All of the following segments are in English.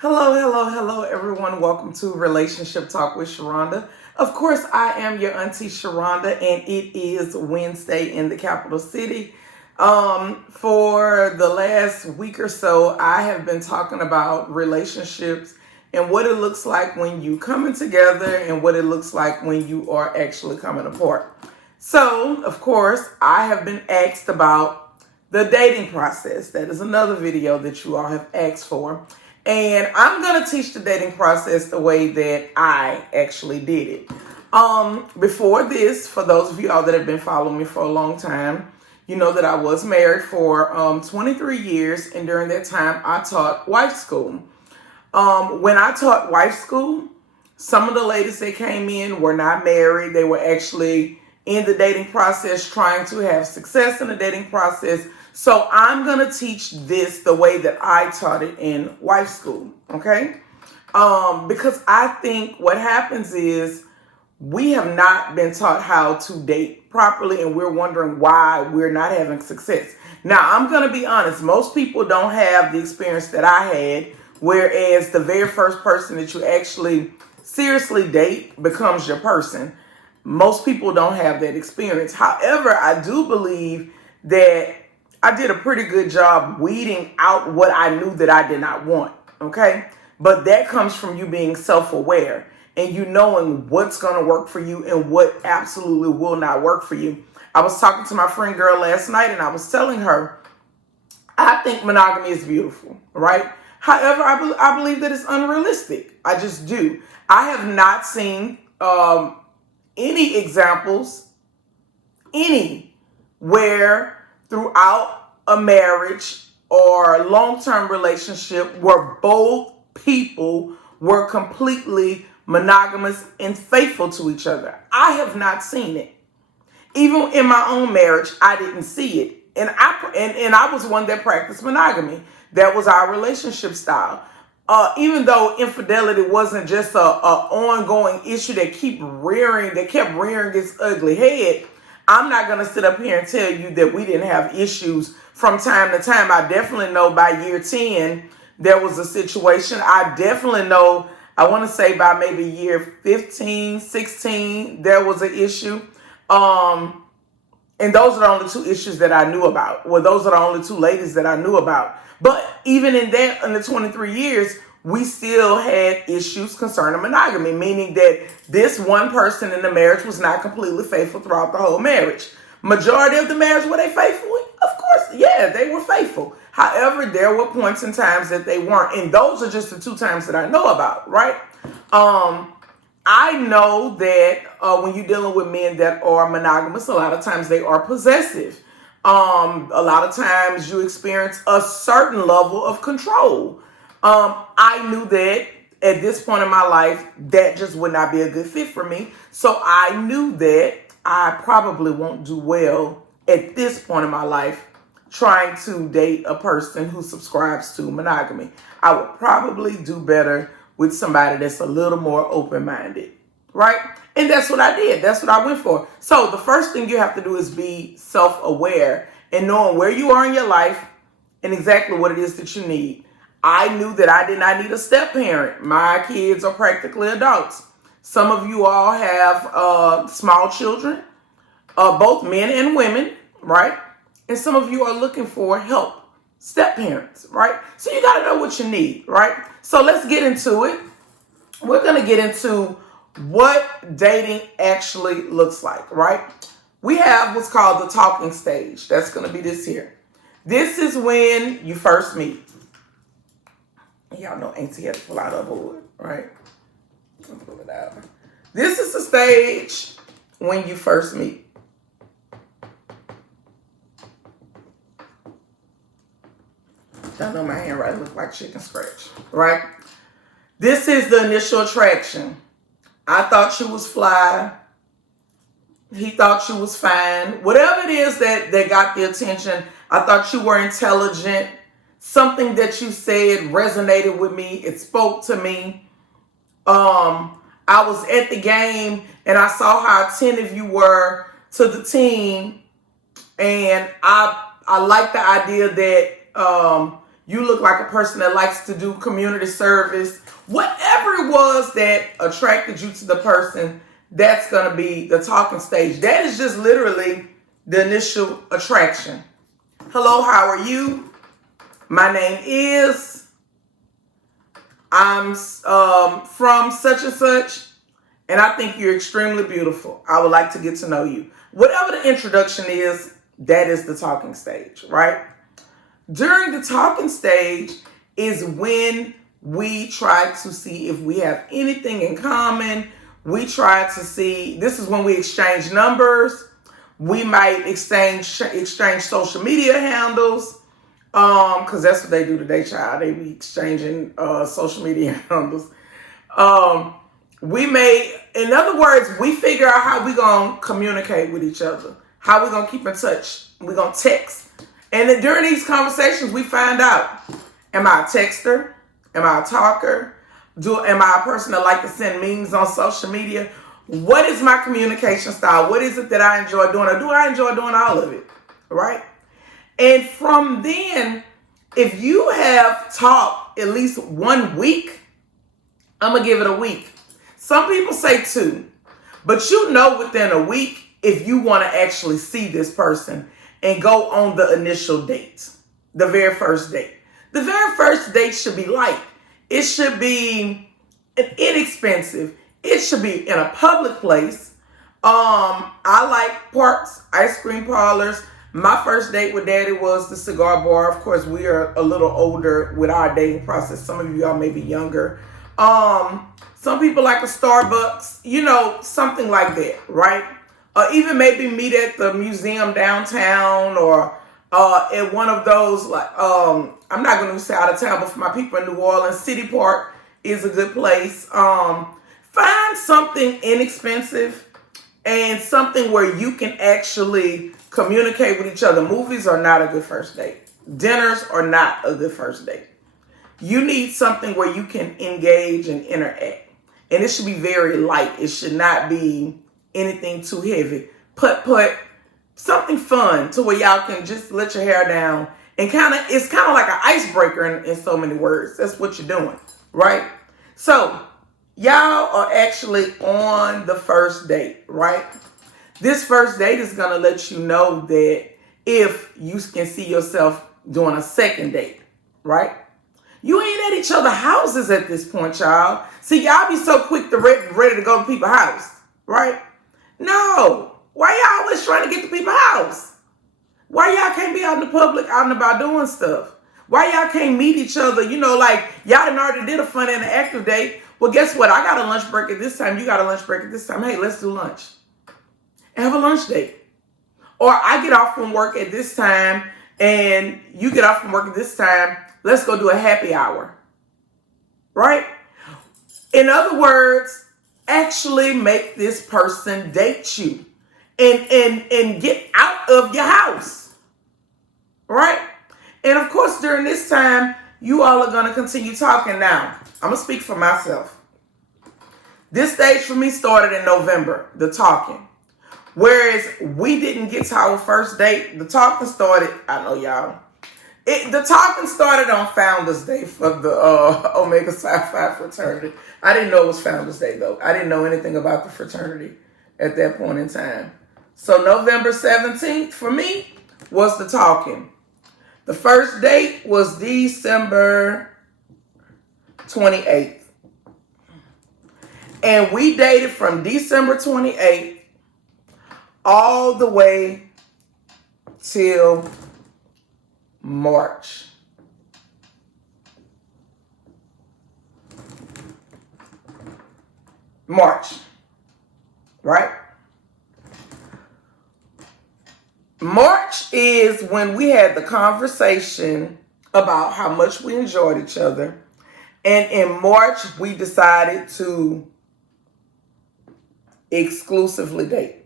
Hello, everyone. Welcome to Relationship Talk with Sharonda. Of course, I am your auntie Sharonda, and it is Wednesday in the capital city. For the last week or so, I have been talking about relationships and what it looks like when you coming together and what it looks like when you are actually coming apart. So, of course, I have been asked about the dating process. That is another video that you all have asked for. And I'm going to teach the dating process the way that I actually did it. Before this, for those of you all that have been following me for a long time, you know that I was married for 23 years. And during that time, I taught wife school. When I taught wife school, some of the ladies that came in were not married. They were actually in the dating process, trying to have success in the dating process. So I'm going to teach this the way that I taught it in wife school, okay? Because I think what happens is we have not been taught how to date properly, and we're wondering why we're not having success. Now, I'm going to be honest. Most people don't have the experience that I had, whereas the very first person that you actually seriously date becomes your person. Most people don't have that experience. However, I do believe that I did a pretty good job weeding out what I knew that I did not want, okay? But that comes from you being self-aware and you knowing what's going to work for you and what absolutely will not work for you. I was talking to my friend girl last night and I was telling her, I think monogamy is beautiful, right? However, I believe that it's unrealistic. I just do. I have not seen any examples, where throughout a marriage or long-term relationship where both people were completely monogamous and faithful to each other. I have not seen it. Even in my own marriage, I didn't see it. And I was one that practiced monogamy. That was our relationship style. Even though infidelity wasn't just a ongoing issue that kept rearing its ugly head, I'm not going to sit up here and tell you that we didn't have issues from time to time. I definitely know by year 10, there was a situation. I definitely know, I want to say by maybe year 15, 16, there was an issue. And those are the only two issues that I knew about. Well, those are the only two ladies that I knew about. But even in the 23 years, we still had issues concerning monogamy, meaning that this one person in the marriage was not completely faithful throughout the whole marriage. Majority of the marriage, were they faithful? Of course, yeah, they were faithful. However, there were points and times that they weren't. And those are just the two times that I know about, right? I know that when you're dealing with men that are monogamous, a lot of times they are possessive. A lot of times you experience a certain level of control. I knew that at this point in my life, that just would not be a good fit for me. So I knew that I probably won't do well at this point in my life trying to date a person who subscribes to monogamy. I would probably do better with somebody that's a little more open-minded, right? And that's what I did. That's what I went for. So the first thing you have to do is be self-aware and knowing where you are in your life and exactly what it is that you need. I knew that I did not need a step parent. My kids are practically adults. Some of you all have small children, both men and women, right? And some of you are looking for help, step parents, right? So you got to know what you need, right? So let's get into it. We're going to get into what dating actually looks like, right? We have what's called the talking stage. That's going to be this here. This is when you first meet. Y'all know Auntie had to pull out of wood, right? I'll pull it out. This is the stage when you first meet. Y'all know my handwriting looks like chicken scratch, right? This is the initial attraction. I thought she was fly. He thought she was fine. Whatever it is that got the attention, I thought you were intelligent. Something that you said resonated with me. It spoke to me. I was at the game and I saw how attentive you were to the team. And I like the idea that You look like a person that likes to do community service. Whatever it was that attracted you to the person, that's going to be the talking stage. That is just literally the initial attraction. Hello, how are you? My name is, I'm from such and such, and I think you're extremely beautiful. I would like to get to know you. Whatever the introduction is, that is the talking stage, right? During the talking stage is when we try to see if we have anything in common. We try to see, this is when we exchange numbers. We might exchange social media handles, because that's what they do today, child. They be exchanging social media handles. In other words, we figure out how we gonna communicate with each other, how we gonna keep in touch. We gonna text. And then during these conversations, we find out, am I a texter? Am I a talker? Am I a person that like to send memes on social media? What is my communication style? What is it that I enjoy doing? Or do I enjoy doing all of it? Right? And from then, if you have talked at least 1 week, I'm going to give it a week. Some people say 2. But you know within a week if you want to actually see this person and go on the initial date, the very first date. The very first date should be light. It should be inexpensive. It should be in a public place. I like parks, ice cream parlors. My first date with Daddy was the cigar bar. Of course, we are a little older with our dating process. Some of y'all may be younger. Some people like a Starbucks, something like that, right? Even maybe meet at the museum downtown or at one of those, like, I'm not going to say out of town, but for my people in New Orleans, City Park is a good place. Find something inexpensive and something where you can actually communicate with each other. Movies are not a good first date. Dinners are not a good first date. You need something where you can engage and interact. And it should be very light. It should not be anything too heavy. Putt, something fun to where y'all can just let your hair down and it's kind of like an icebreaker in so many words. That's what you're doing, right? So y'all are actually on the first date, right? This first date is going to let you know that if you can see yourself doing a second date, right? You ain't at each other's houses at this point, y'all. See, y'all be so quick to ready to go to people's house, right? No. Why y'all always trying to get to people's house? Why y'all can't be out in the public, out and about doing stuff? Why y'all can't meet each other? Like y'all done already did a fun and an active date. Well, guess what? I got a lunch break at this time. You got a lunch break at this time. Hey, let's do lunch. And have a lunch date. Or I get off from work at this time and you get off from work at this time. Let's go do a happy hour. Right? In other words, actually make this person date you and get out of your house. Right? And of course, during this time, you all are going to continue talking. Now, I'm going to speak for myself. This stage for me started in November, the talking. Whereas we didn't get to our first date, the talking started, I know y'all, the talking started on Founders Day for the Omega Psi Phi fraternity. I didn't know it was Founders Day, though. I didn't know anything about the fraternity at that point in time. So November 17th for me was the talking. The first date was December 28th. And we dated from December 28th all the way till March. Right? March is when we had the conversation about how much we enjoyed each other. And in March, we decided to exclusively date.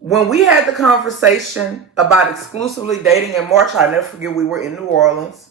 When we had the conversation about exclusively dating in March, I never forget, we were in New Orleans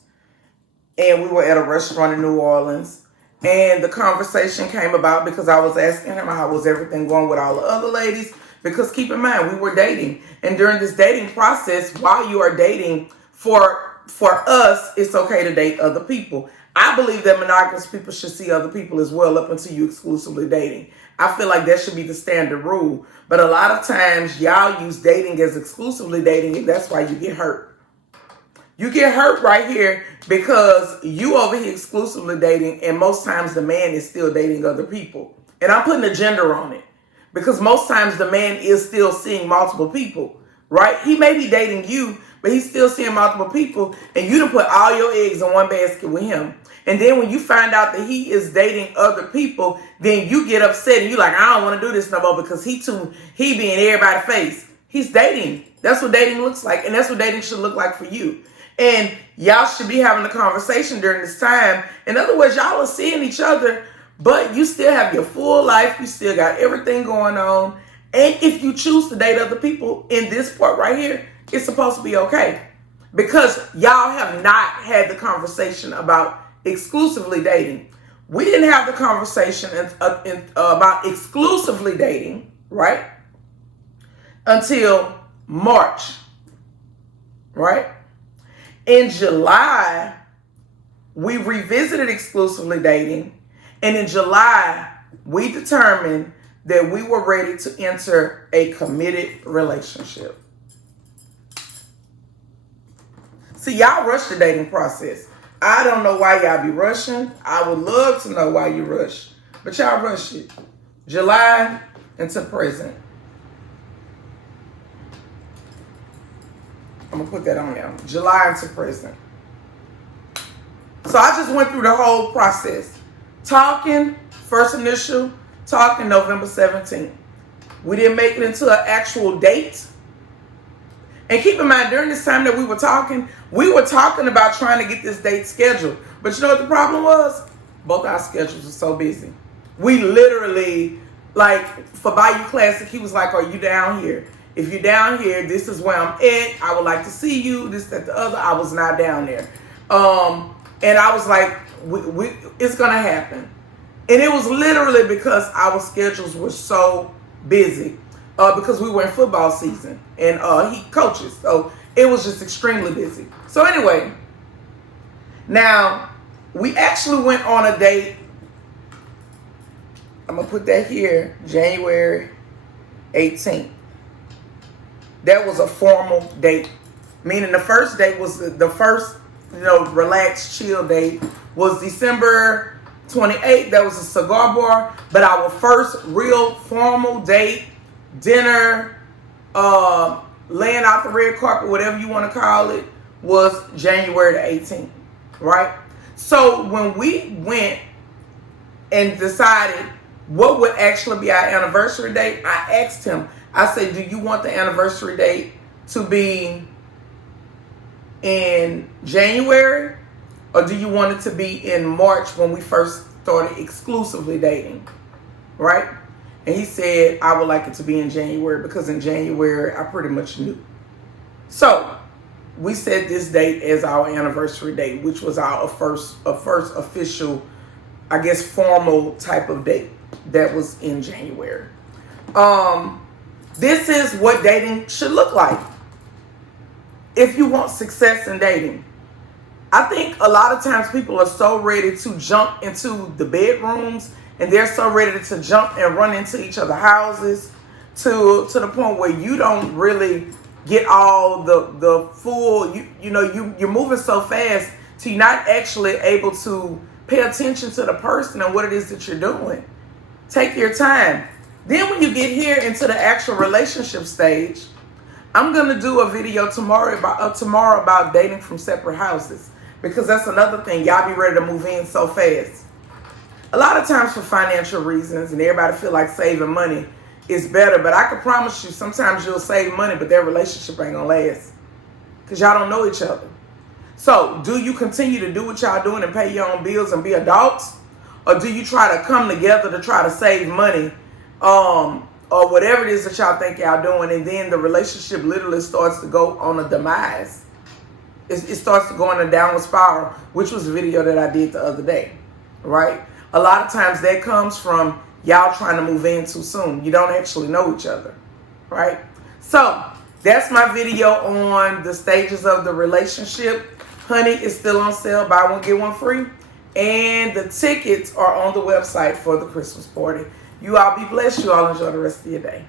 and we were at a restaurant in New Orleans And the conversation came about because I was asking him how was everything going with all the other ladies. Because keep in mind, we were dating. And during this dating process, while you are dating, for us, it's okay to date other people. I believe that monogamous people should see other people as well up until you exclusively dating. I feel like that should be the standard rule. But a lot of times, y'all use dating as exclusively dating, and that's why you get hurt. You get hurt right here because you over here exclusively dating, and most times the man is still dating other people. And I'm putting a gender on it because most times the man is still seeing multiple people, right? He may be dating you, but he's still seeing multiple people, and you done put all your eggs in one basket with him. And then when you find out that he is dating other people, then you get upset and you like, I don't want to do this no more because he be in everybody's face. He's dating. That's what dating looks like, and that's what dating should look like for you. And y'all should be having a conversation during this time. In other words, y'all are seeing each other, but you still have your full life. You still got everything going on. And if you choose to date other people in this part right here, it's supposed to be okay. Because y'all have not had the conversation about exclusively dating. We didn't have the conversation about exclusively dating, right? Until March, right? In July, we revisited exclusively dating. And in July, we determined that we were ready to enter a committed relationship. See, y'all rush the dating process. I don't know why y'all be rushing. I would love to know why you rush. But y'all rush it. July into present. I'm going to put that on there. July into present. So I just went through the whole process. Talking, first initial, talking November 17th. We didn't make it into an actual date. And keep in mind, during this time that we were talking about trying to get this date scheduled. But you know what the problem was? Both our schedules were so busy. We literally, like, for Bayou Classic, he was like, are you down here? If you're down here, this is where I'm at. I would like to see you. This, that, the other. I was not down there. And I was like, it's going to happen. And it was literally because our schedules were so busy. Because we were in football season. And he coaches. So it was just extremely busy. So anyway, now we actually went on a date. I'm going to put that here. January 18th. That was a formal date. Meaning the first date was the first, relaxed, chill date was December 28th. That was a cigar bar. But our first real formal date, dinner, laying out the red carpet, whatever you want to call it, was January the 18th. Right? So when we went and decided what would actually be our anniversary date, I asked him, I said, do you want the anniversary date to be in January, or do you want it to be in March when we first started exclusively dating? Right? And he said, I would like it to be in January because in January I pretty much knew. So we set this date as our anniversary date, which was our first official, I guess, formal type of date. That was in January. This is what dating should look like if you want success in dating. I think a lot of times people are so ready to jump into the bedrooms and they're so ready to jump and run into each other's houses to the point where you don't really get all the full, you're moving so fast to you're not actually able to pay attention to the person and what it is that you're doing. Take your time. Then when you get here into the actual relationship stage, I'm going to do a video tomorrow about dating from separate houses. Because that's another thing. Y'all be ready to move in so fast. A lot of times for financial reasons and everybody feel like saving money is better. But I can promise you sometimes you'll save money but their relationship ain't going to last. Because y'all don't know each other. So do you continue to do what y'all doing and pay your own bills and be adults? Or do you try to come together to try to save money? Or whatever it is that y'all think y'all doing, and then the relationship literally starts to go on a demise. It starts to go on a downward spiral, which was a video that I did the other day, right? A lot of times that comes from y'all trying to move in too soon. You don't actually know each other, right? So that's my video on the stages of the relationship. Honey is still on sale. Buy one, get one free. And the tickets are on the website for the Christmas party. You all be blessed. You all enjoy the rest of your day.